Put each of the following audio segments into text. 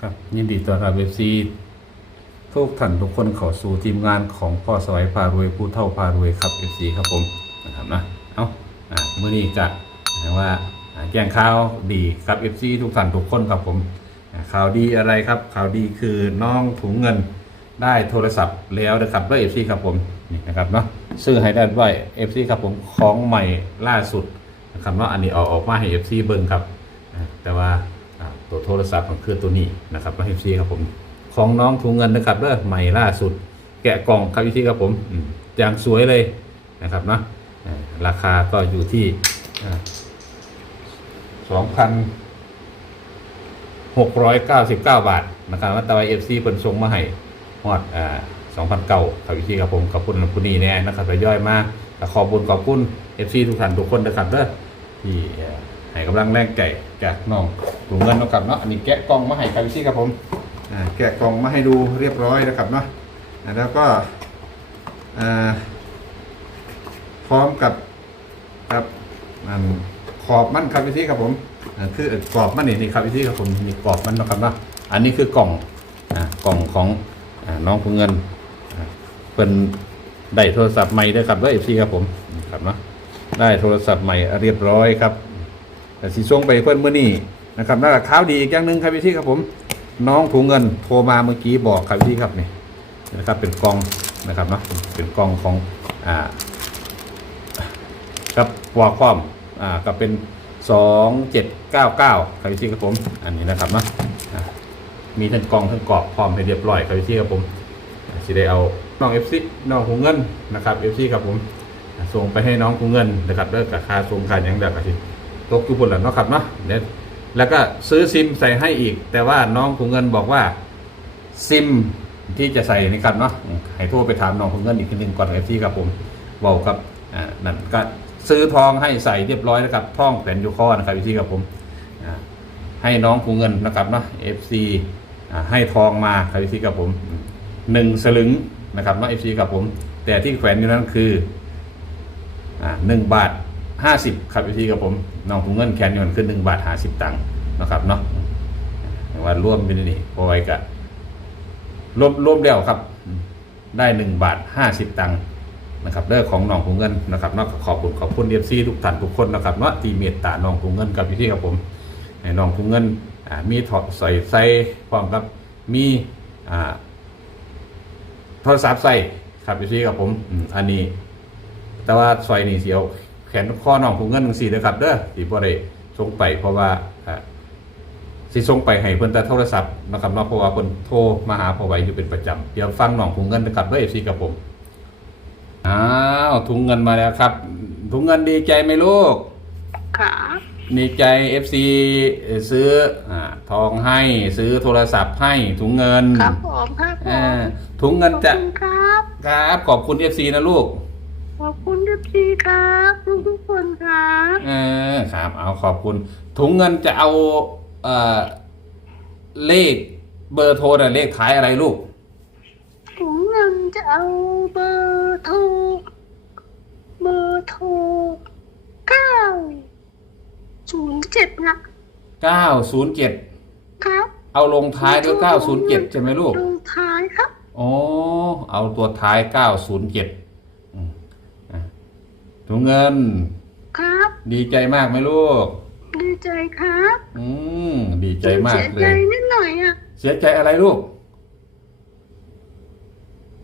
ครับยินดีต้อนรับเอฟซีทุกท่านทุกคนเข้าสู่ทีมงานของพ่อสวัยพารวยผู้เท่าพารวยครับเอฟซีครับผมนะครับนะเอาอ่ามื้อนี้จะนะว่าแจ้งข่าวดีครับเอฟซีทุกท่านทุกคนครับผมข่าวดีอะไรครับข่าวดีคือน้องถุงเงินได้โทรศัพท์แล้วนะครับด้วยเอฟซีครับผมนี่นะครับเนาะซื้อให้ได้ด้วยเอฟซีครับผมของใหม่ล่าสุดนะครับเนาะอันนี้เอาออกมาให้เอฟซีเบิ่งครับแต่ว่า อ่าตัวโทรศัพท์ของเครื่องตัวนี้นะครับน้องเอฟซีครับผมของน้องถุงเงินนะครับเด้อใหม่ล่าสุด แกะกล่องครับพี่ครับผมอืมอย่างสวยเลยนะครับเนาะอ่าราคาก็อยู่ที่สองพันหกร้อยเก้าสิบเก้าบาทนะครับว่าตะวันเอฟซีเปิดส่งมาให้ฮอดอ่าสองพันเก้าครับพี่ครับผมขอบคุณคุณนี่แน่นะครับไปย่อยมากขอบคุญขอบคุณเอฟซีทุกท่านทุกคนนะครับเด้อที่ ให้กำลังแรงใจจากน้องถุงเงินเนาะครับเนาะอันนี้แกะกล่องมาให้ครับพี่ครับผมอ่าแกะกล่องมาให้ดูเรียบร้อยนะครับเนาะอ่าแล้วก็อ่าพร้อมกับครับอันขอบมันครับพี่ครับผมอ่าคือกรอบมันนี่นี่ครับพี่ครับผมมีกรอบมันเนาะครับเนาะอันนี้คือกล่องอ่ากล่องของอ่าน้องถุงเงินอ่าเป็นได้โทรศัพท์ใหม่ด้วยครับด้วยพี่ครับผมนี่ครับเนาะได้โทรศัพท์ใหม่เรียบร้อยครับ แต่สีส่งไปเพื่อนเมื่อนี้นะครับแล้วก็ข่าวดีอีกอย่างหนึ่งครับพี่ที่ครับผมน้องถุงเงินโทรมาเมื่อกี้บอกครับพี่ครับนี่นะครับเป็นกองนะครับเนาะเป็นกองของอ่ากับวอลคอมอ่าก็เป็นสองเจ็ดเก้าเก้าครับพี่ที่ครับผมอันนี้นะครับเนาะมีทั้งกองทั้งกรอบพร้อมให้เรียบร้อยครับพี่ที่ครับผมสิได้เอาน้องเอฟซีน้องถุงเงินนะครับเอฟซีครับผมส่งไปให้น้องถุงเงินนะครับเลิกกับค่าส่งค่าอย่างเดียวกันที ตกอยู่บนหลังเนาะครับเนาะเดี๋ยวแล้วก็ซื้อซิมใส่ให้อีก แต่ว่าน้องถุงเงินบอกว่าซิมที่จะใส่นี่ครับเนาะให้โทรไปถามน้องถุงเงินอีกทีหนึ่งก่อนเอฟซีครับผมบอกครับอ่านั่นก็ซื้อทองให้ใส่เรียบร้อยนะครับทองแผ่นยูคอนะครับเอฟซีครับผมให้น้องถุงเงินนะครับเนาะเอฟซีให้ทองมาครับเอฟซีครับผมหนึ่งสลึงนะครับเนาะเอฟซีครับผม แต่ที่แขวนอยู่นั้นคือหนึ่งบาท ห้าสิบครับพี่ครับผมน้องถุงเงินแคนยนขึ้นหนึ่งบาทห้าสิบตังค์นะครับเนาะว่าร่วมเป็นนี่พอไว้กะรวมรวมแล้วครับ ได้หนึ่งบาทห้าสิบตังค์นะครับเรื่องของน้องถุงเงินนะครับเนาะขอบคุณขอบคุณเอฟซีทุกท่านทุกคนนะครับเนาะที่เมตตาน้องถุงเงินกับพี่ครับผมให้น้องถุงเงินมีถอดใส่ใส่พร้อมกับมีอ่าโทรศัพท์ใส่ครับพี่ครับผมอืมอันนี้ แต่ว่าซอยนี่เสียว แขนข้อน้องถุงเงินจังซี่เด้อครับเด้อที่บ่ได้ส่งไปเพราะว่าอ่าสิส่งไปให้เพิ่นแต่โทรศัพท์นะครับเนาะเพราะว่าเพิ่นโทรมาหาพ่อไว้อยู่เป็นประจำเดี๋ยวฟังน้องถุงเงินนะครับเด้อ FC กับผมอ้าวถุงเงินมาแล้วครับ ถุงเงินดีใจไหมลูกค่ะดีใจ FC ซื้ออาทองให้ซื้อโทรศัพท์ให้ถุงเงินครับผมครับผอ่ามถุงเงินขอบจะคุณครับครับ ขอบคุณ FC นะลูก ขอบคุณทุกทีครับทุกทุกๆคนครับเออครับ เอาขอบคุณ ถุงเงินจะเอาเอ่อเลขเบอร์โทรน่ะเลขท้ายอะไรลูก ถุงเงินจะเอาเบอร์โทรเบอร์โทรเก้าศูนย์เจ็ดนะ907ครับเอาลงท้ายด้วย907ใช่ไหมลูก ลงท้ายครับอ๋อเอาตัวท้าย 907อืมอะ ถุงเงิน ครับ ดีใจมากไหมลูก ดีใจครับอืมดีใจมากเสียเลใจย นิดหน่อยอะเสียใจอะไรลูก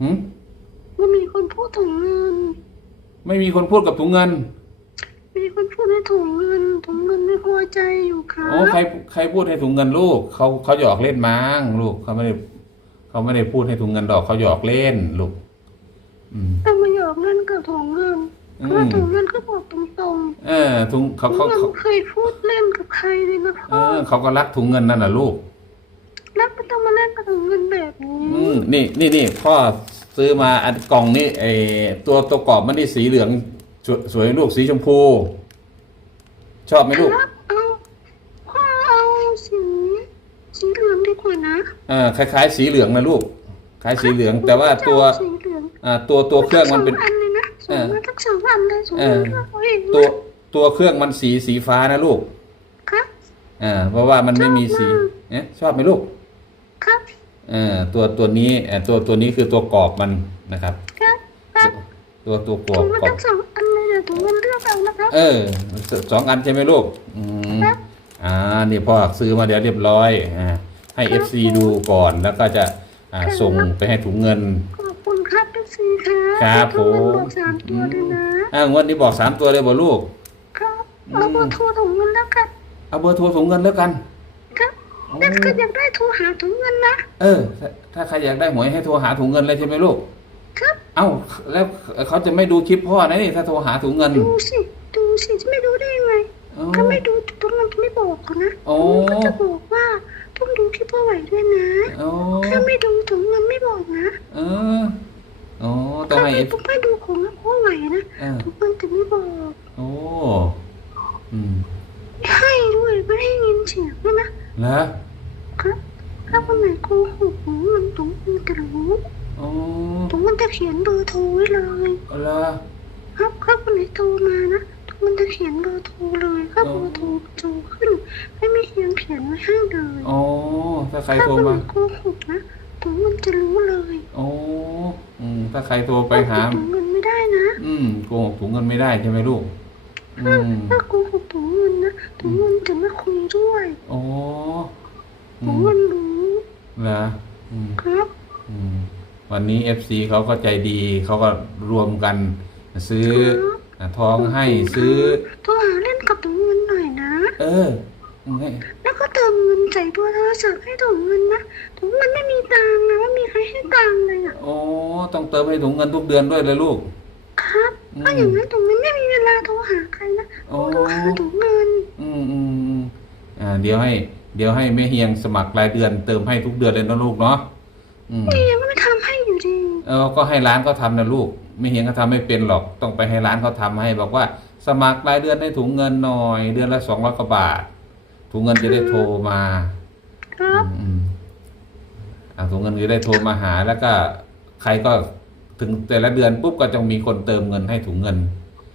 หืมว่ามีคนพูดถุงเงิน ไม่มีคนพูดกับถุงเงินมีคนพูดให้ถุงเงินถุงเงินไม่พอใจอยู่ครัโอ้ใครบใครพูดให้ถุงเงินลูกเขาเขาหยอกเล่นมั้งลูกเขาไม่ได้เขาไม่ได้พูดให้ถุงเงินดอกเขาหยอกเล่นลูก อืมแต่มาหยอกเล่นกับถุงเงินอืม เพราะถุงเงินก็บอกตรงเออถุงๆเขาถุงเขาเงินเขาเคยพูดเล่นกับใครเลยนะเอพ่ออเขาก็รักถุงเงินนั่นน่ะลูก แล้วไม่ต้องมาเล่นกับถุงเงินแบบนี้อืมนี่นี่นี่พ่อซื้อมาอันกล่องนี่ไอตัวตัวกรอบมันนี่สีเหลืองสวยสวยลูกสีชมพู ชอบไหมลูก ครับเอาพ่อเอาสีสีเหลืองดีกว่านะเออคล้ายๆ สีเหลืองนะลูก คล้ายสีเหลือง แต่ว่าตัวจะเอสีเหลืองอ่าตัวตัวเครื่องมันเป็นสอันเลยนะ สองมาทั้งสองอันเลยสองเออัอนเอาเองตัวนะตัวเครื่องมันสีสีฟ้านะลูก ครับอ่าเพราะว่ามันไม่มีสีชอบมากเนี่ยชอบไหมลูก ครับเออตัวตัวนี้เอ่อตัวตัวนี้คือตัวกรอบมันนะครับ ครับครับตัวตัวกรอถุบงมันกรอทั้บงสองอันเลยเดี๋ยวถุงมันเลือกเอานะครับ เออสสองอันใช่ไหมลูก อืมครับอ่านี่พ่อซื้อมาเดี๋ยวเรียบร้อยอ่าให้ครับ FC ดูก่อนแล้วก็จะอ่าครับส่งไปให้ถุงเงิน ขอบคุณครับพี่ซี ครับครับถุงเงินผม บอกสามตัวเลยนะอ่างวดนี้บอกสามตัวเลยบ่ลูก ครับเอาเบอร์โทรถุงเงินแล้วกันเอาเบอร์โทรถุงเงินแล้วกัน ครับโอ้ถ้าเกิดอยากได้โทรหาถุงเงินนะเออถ้าถ้าใครอยากได้หวยให้โทรหาถุงเงินเลยใช่ไหมลูก ครับ เอ้าแล้วเขาจะไม่ดูคลิปพ่อนะนี่ถ้าโทรหาถุงเงิน ดูสิ ดูสิจะไม่รู้ได้ยังไงอ๋อถ้าไม่ดูถุงเงินจะไม่บอกเขานะโอ้ถุงเงินก็จะบอกว่าต้องดูที่พ่อไหวด้วยนะอ๋อถ้าไม่ดูถุงเงินไม่บอกนะ เอออ๋อต้อง ถ้า ให้ ไม่ เอฟต้องไม่ดูของพ่อไหวนะเออถุงเงินจะไม่บอกโอ้อืมให้ด้วยไม่ให้ยินเสียงด้วยนะแล้วครับถ้าคนไหนโกหกถุงเงินถุงเงินจะรู้อ๋อถุงเงินจะเขียนเบอร์โทรไว้เลย แล้ว ครับครับคนไหนโทรมานะถุงเงินจะเขียนเบอร์โทรเลยครับอ๋อ เบอร์โทรโทรขึ้น ไม่มีเขียนเขียนไว้ให้เลยอ๋อถ้าใครถ้าโทรคนไหนมา โกหกนะ ถุงเงินจะรู้เลยโอ้อืมถ้าใครโทรไปหา ถุงเงินไม่ได้นะอืมโกหกถุงเงินไม่ได้ใช่ไหมลูก อืมถ้าโกหกถุงเงินนะถุงเงินจะไม่คุยด้วยโอ้อืถุงมเงินรู้เหรออืมครับอืมวันนี้ FC เขาก็ใจดีเขาก็รวมกันซื้ออะทองให้ซื้อ โทรหาเล่นกับถุงเงินหน่อยนะ เออให้แล้ว ก็เติมเงินใส่ตัวโทรศัพท์ให้ถุงเงินนะถุงเงินไม่มีตังค์นะไม่มีใครให้ตังค์เลยอะ โอ้ต้องเติมให้ถุงเงินทุกเดือนด้วยเลยลูก ครับอืมถ้าอย่างนั้นถุงเงินไม่มีเวลาโทรหาใครนะโอ้โทรหาถุงเงินอืมอืมอืมอ่า เดี๋ยวให้ เดี๋ยวให้แม่เฮียงสมัครรายเดือน เติมให้ทุกเดือนเลยนะลูกเนาะอืมนี่ยังไม่ทำให้อยู่ดีเออก็ให้ร้านเขาทำนะลูกแม่เฮียงก็ทำไม่เป็นหรอก ต้องไปให้ร้านเขาทำให้ บอกว่าสมัครรายเดือนให้ถุงเงินหน่อย เดือนละสองร้อยกว่าบาท ถุงเงินจะได้โทรมาครับอืมอืมอ่าถุงเงินจะได้โทรมาหา แล้วก็ใครก็ถึงแต่ละเดือนปุ๊บก็จะมีคนเติมเงินให้ถุงเงิน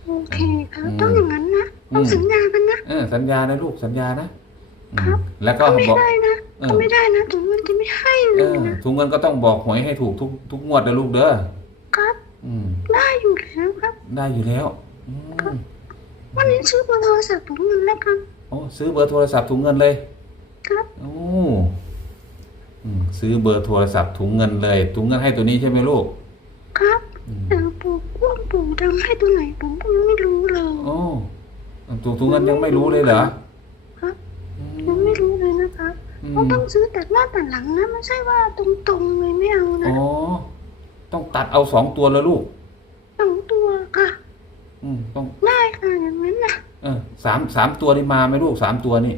โอเคครับอืมต้องอย่างนั้นนะต้องอืมสัญญากันนะ เออสัญญานะลูกสัญญานะอืมครับ แล้วก็ถ้าไม่บอก ได้นะเออถ้าไม่ได้นะถุงเงินจะไม่ให้เลเอยอนะถุงเงินก็ต้องบอกหวยให้ถูกทุกทุกงวดนะลูกเด้อครับ อืม ได้อยู่แล้วครับ ได้อยู่แล้วอืมวันนี้ซื้อเบอร์โทรศัพท์ถุงเงินแล้วกัน โอ้ซื้อเบอร์โทรศัพท์ถุงเงินเลยครับโอ้อืมซื้อเบอร์โทรศัพท์ถุงเงินเลยถุงเงินให้ตัวนี้ใช่ไหมลูกครับอืมแต่ปู่กว้างปู่ดำให้ตัวไหนผมก็ยังไม่รู้เลยโอ้ถุงถุงเงินยังไม่รู้เลยเหรอครับอืยังมไม่รู้เลยนะครับอืเขามต้องซื้อแต่หน้าแต่หลังนะไม่ใช่ว่าตรงๆเลยไม่เอานะอ๋อต้องตัดเอาสองตัวแล้วลูกสองตัวค่ะ อืมต้องได้ค่ะอย่างนั้นนะ เออสามสามตัวนี่มาไหมลูกสามตัวนี่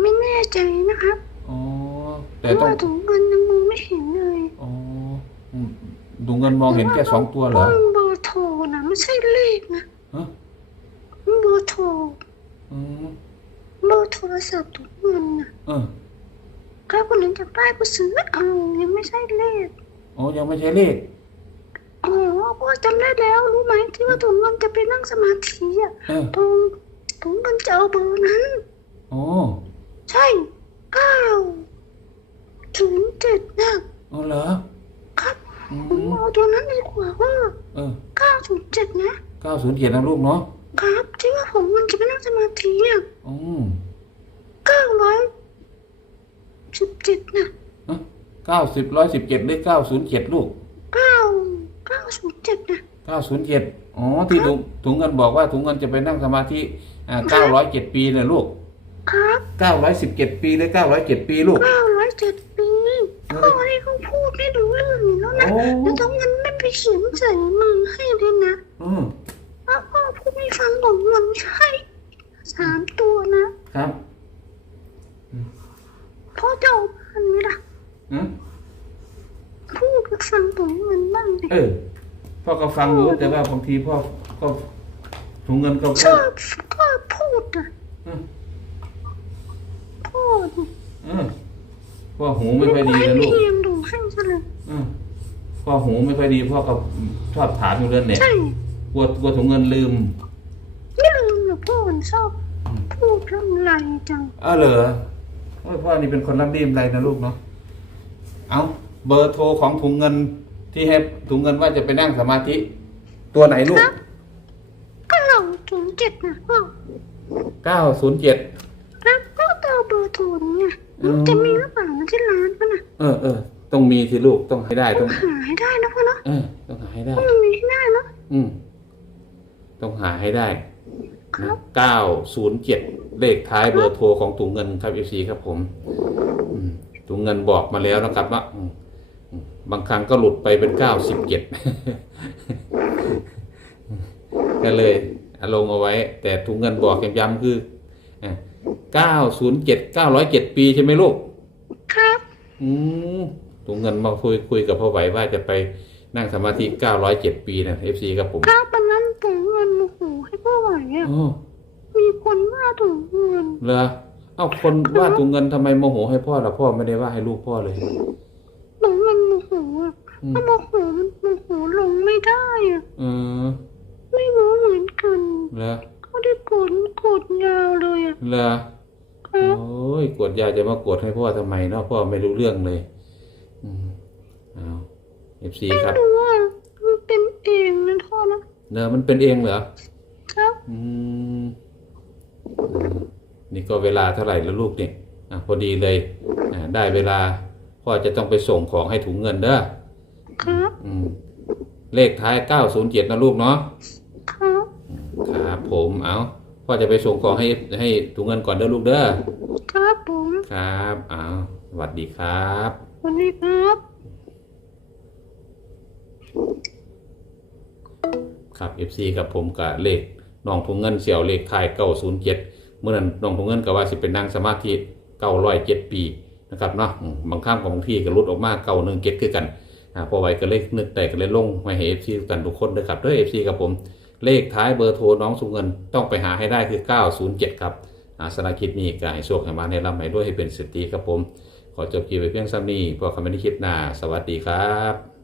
ไม่แน่ใจนะครับอ๋อเพแต่ราะต้องว่าถุงเงินยังมองไม่เห็นเลยอ๋ออืมถุงเงินมองเห็นแค่สองตัวเหรอต้เบอร์โทรนะไม่ใช่เลขนะฮะเบอร์โทรอืมเบอร์โทรศัพท์ถุงเงินนะเออใครคนนั้นจะได้ก็ซื้อเอายังไม่ใช่เลขอ๋อยังไม่ใช่เลขอ๋อพ่อจำได้แล้วรู้ไหมที่ว่าถุงเงินจะไปนั่งสมาธิอะเออถุง ถุงเงินจะเอาเบอร์นั้นอ๋อใช่เก้าศูนย์เจ็ดนะอ๋อเหรอครับ อืผมมเอาตัวนั้นดีกว่าว่าเออเก้าศูนย์เจ็ดนะเก้าศูนย์เจ็ดนะลูกเนาะครับที่ว่าผมมันจะไปนั่งสมาธิอะอืมเก้าร้อยสิบเจ็ดนะเก้าสิบร้อยสิบเจ็ดเลขเก้าศูนย์เจ็ดลูกเก้าเก้าศูนย์เจ็ดนะ เก้าศูนย์เจ็ดอ๋อที่ถุงถุงเงินบอกว่าถุงเงินจะไปนั่งสมาธิ อ่าเก้าร้อยเจ็ดปีเนี่ยลูกครับเก้าร้อยสิบเจ็ดปีหรือเก้าร้อยเจ็ดปีลูก เก้าร้อยเจ็ดปีพ่อให้เขาพูดไม่รู้เรื่องนี่แล้วนะโอ้ แล้วต้องเงินไม่ไปเขียนใส่มือให้ด้วยนะอืมเพราะพ่อพูดไม่ฟังผมเงินใช่สามตัวนะครับพ่อจะเอาพันไหมล่ะอืมพูดกับฟังผมเงินบ้างดิเออพ่อก็ฟังรู้แต่ว่าบางทีพ่อก็ถุงเงินก็ชอบก็พู ดอะอืมพูดอืมพ่อหูไม่ค่อยดีนะลูกไม่เอียงดูให้ซะเลยอืมพ่อหูไม่ค่อยดีพ่อก็ชอบถามอยู่เรื่องเนี่ยใช่กลัวกลัวถุงเงินลืมไม่ลืมหรอกพ่อมันชอบพูดเรื่องไรจังอ้าวเหรอโอ้ยพ่อนี่เป็นคนรับรีมไรนะลูกเนาะเอาเบอร์โทรของถุงเงินที่ให้ถุงเงินว่าจะไปนั่งสมาธิ ตัวไหนลูก ก็เราศูนย์เจ็ดนะพ่อ เก้าศูนย์เจ็ดครับก็เอาเบอร์โทรเนี่ยอืมมันจะมีหรือเปล่าที่ร้านก็นะเออเออต้องมีสิลูกต้องให้ได้ต้องหาให้ได้นะพ่อเนาะเออต้องหาให้ได้ถ้ามันมีให้ได้เนาะอืมต้องหาให้ได้ครับเก้าศูนย์เจ็ดเลขท้ายเบอร์โทรของถุงเงินครับเอฟซีครับผม อืมถุงเงินบอกมาแล้วนะครับว่าอืมอืมบางครั้งก็หลุดไปเป็นเก้าสิบเจ็ด ก็เลย ลงเอาไว้ แต่ถุงเงินบอกย้ำๆคือเก้าศูนย์เจ็ดเก้าร้อยเจ็ดปีใช่ไหมลูก ครับอืมถุงเงินมาคุยคุยกับพ่อไหวว่าจะไปนั่งสมาธิเก้าร้อยเจ็ดปีนะเอฟซีครับผมครับตอนนั้นถุงเงินโอ้โหให้พ่อไหวอะโอ้มีคนว่าถุงเงินเหรอเอ้าคนว่าถุงเงินทำไมโมโหให้พ่อล่ะพ่อไม่ได้ว่าให้ลูกพ่อเลยถุงเงินโอ้โหอะอืมถ้าโมโหมันโมโหลงไม่ได้อะเออ ไม่รู้เหมือนกันเหรอเขาได้กดกดยาวเลยอะเหรอครับโอ้ยกดยาจะมากดให้พ่อทำไมเนาะพ่อไม่รู้เรื่องเลย อืมเอาเอฟซีครับไม่รู้ว่ามันเป็นเองนะพ่อนะเนอะมันเป็นเองเหรอครับอืมอืมนี่ก็เวลาเท่าไหร่แล้วลูกเนี่ยอะพอดีเลยอ่าได้เวลาพ่อจะต้องไปส่งของให้ถุงเงินเด้อครับอืมเลขท้าย907นะลูกเนาะครับครับ ผมเอาพ่อจะไปส่งของให้ให้ถุงเงินก่อนเด้อลูกเด้อครับผมครับเอาสวัสดีครับสวัสดีครับครับ FC กับผมกับเลขน้องถุงเงินเสี่ยวเลขท้าย907เมื่อนั้นน้องถุงเงินก็ว่าสิเป็นนั่งสมาธิ907ปีนะครับเนาะอืมบางครั้งของที่ก็รุดออกมาเก่าหนึ่งเก็ตคือกันอ่าพอไว้ก็เลขนึกแต่ก็เลยลงมาให้ FC กันทุกคนนะครับเด้อ FC กับผม เลขท้ายเบอร์โทรน้องสุเงินต้องไปหาให้ได้คือ 907 ครับอาสนาคิดนี้ก็ให้โชคให้มาให้ร่ำให้ด้วยให้เป็นเศรษฐีครับผม ขอจบคลิปไปเพียงซ้ำนี้พอคำนิคิดหน้า สวัสดีครับ